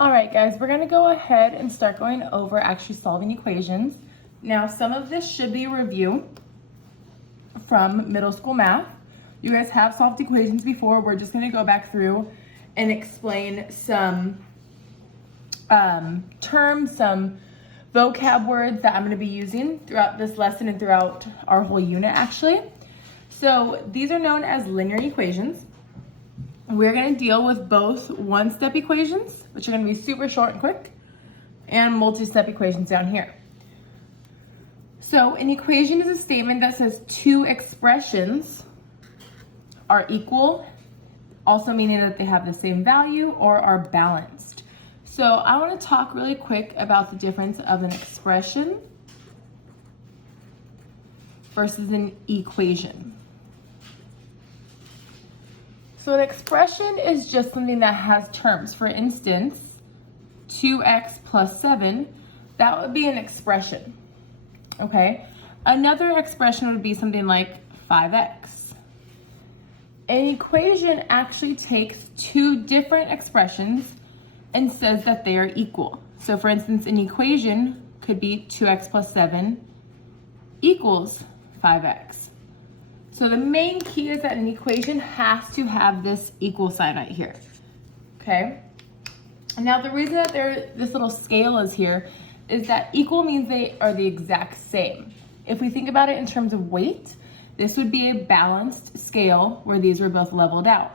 All right, guys, we're gonna go ahead and start going over actually solving equations. Now, some of this should be a review from middle school math. You guys have solved equations before. We're just gonna go back through and explain some terms, some vocab words that I'm gonna be using throughout this lesson and throughout our whole unit, actually. So these are known as linear equations. We're gonna deal with both one-step equations, which are gonna be super short and quick, and multi-step equations down here. So an equation is a statement that says two expressions are equal, also meaning that they have the same value or are balanced. So I wanna talk really quick about the difference of an expression versus an equation. So an expression is just something that has terms. For instance, 2x plus 7, that would be an expression, okay? Another expression would be something like 5x. An equation actually takes two different expressions and says that they are equal. So for instance, an equation could be 2x plus 7 equals 5x. So the main key is that an equation has to have this equal sign right here, okay? Now the reason that this little scale is here is that equal means they are the exact same. If we think about it in terms of weight, this would be a balanced scale where these are both leveled out.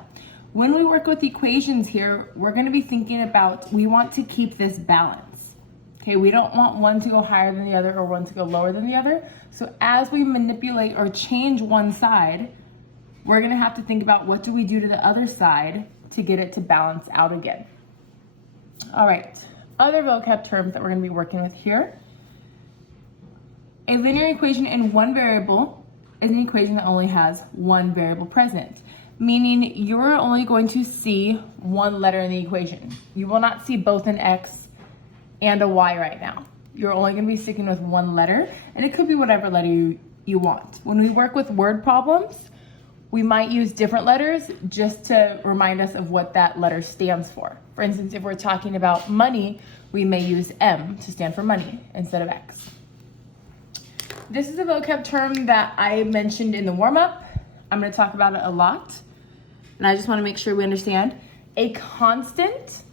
When we work with equations here, we're gonna be thinking about, we want to keep this balance. Okay, we don't want one to go higher than the other or one to go lower than the other. So as we manipulate or change one side, we're gonna have to think about what do we do to the other side to get it to balance out again. All right, other vocab terms that we're gonna be working with here. A linear equation in one variable is an equation that only has one variable present, meaning you're only going to see one letter in the equation. You will not see both an x and a y right now. You're only gonna be sticking with one letter, and it could be whatever letter you want. When we work with word problems, we might use different letters just to remind us of what that letter stands for. For instance, if we're talking about money, we may use M to stand for money instead of X. This is a vocab term that I mentioned in the warm-up. I'm gonna talk about it a lot, and I just wanna make sure we understand. A constant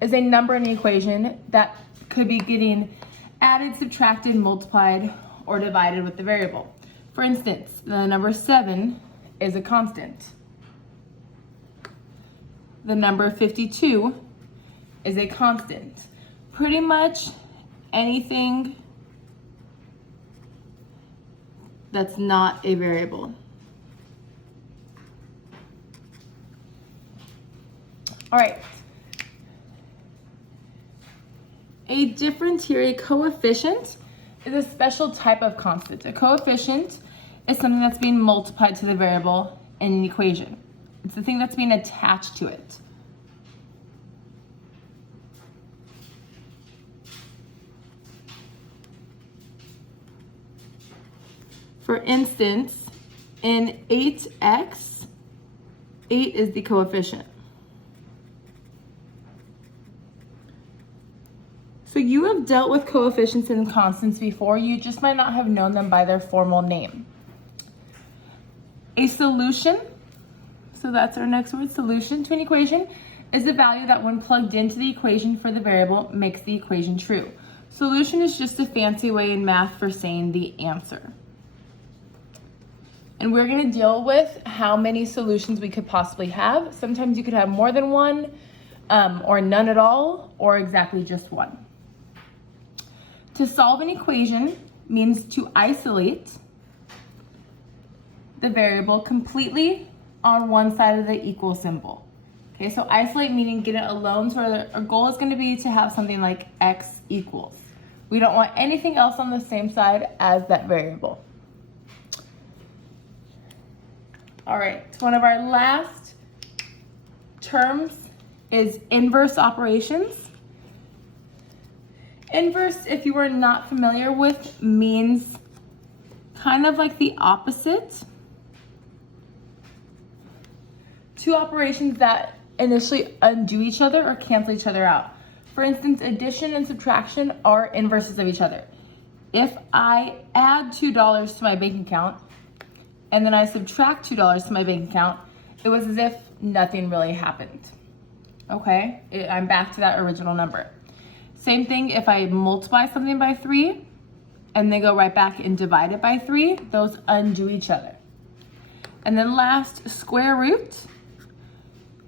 is a number in the equation that could be getting added, subtracted, multiplied, or divided with the variable. For instance, the number 7 is a constant. The number 52 is a constant. Pretty much anything that's not a variable. All right. A difference here, a coefficient is a special type of constant. A coefficient is something that's being multiplied to the variable in an equation. It's the thing that's being attached to it. For instance, in 8x, 8 is the coefficient. So you have dealt with coefficients and constants before, you just might not have known them by their formal name. A solution, so that's our next word, solution to an equation, is the value that when plugged into the equation for the variable makes the equation true. Solution is just a fancy way in math for saying the answer. And we're gonna deal with how many solutions we could possibly have. Sometimes you could have more than one, or none at all, or exactly just one. To solve an equation means to isolate the variable completely on one side of the equal symbol. Okay, so isolate meaning get it alone, so our goal is gonna be to have something like x equals. We don't want anything else on the same side as that variable. All right, one of our last terms is inverse operations. Inverse, if you are not familiar with, means kind of like the opposite. Two operations that initially undo each other or cancel each other out. For instance, addition and subtraction are inverses of each other. If I add $2 to my bank account and then I subtract $2 to my bank account, it was as if nothing really happened. Okay, I'm back to that original number. Same thing if I multiply something by 3 and then go right back and divide it by 3, those undo each other. And then last, square root.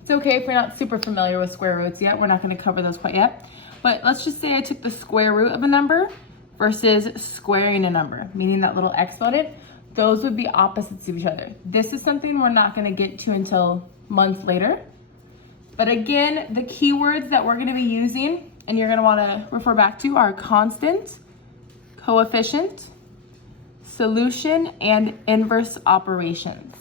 It's okay if you're not super familiar with square roots yet. We're not going to cover those quite yet. But let's just say I took the square root of a number versus squaring a number, meaning that little exponent. Those would be opposites of each other. This is something we're not going to get to until months later. But again, the keywords that we're going to be using and you're going to want to refer back to are constant, coefficient, solution, and inverse operations.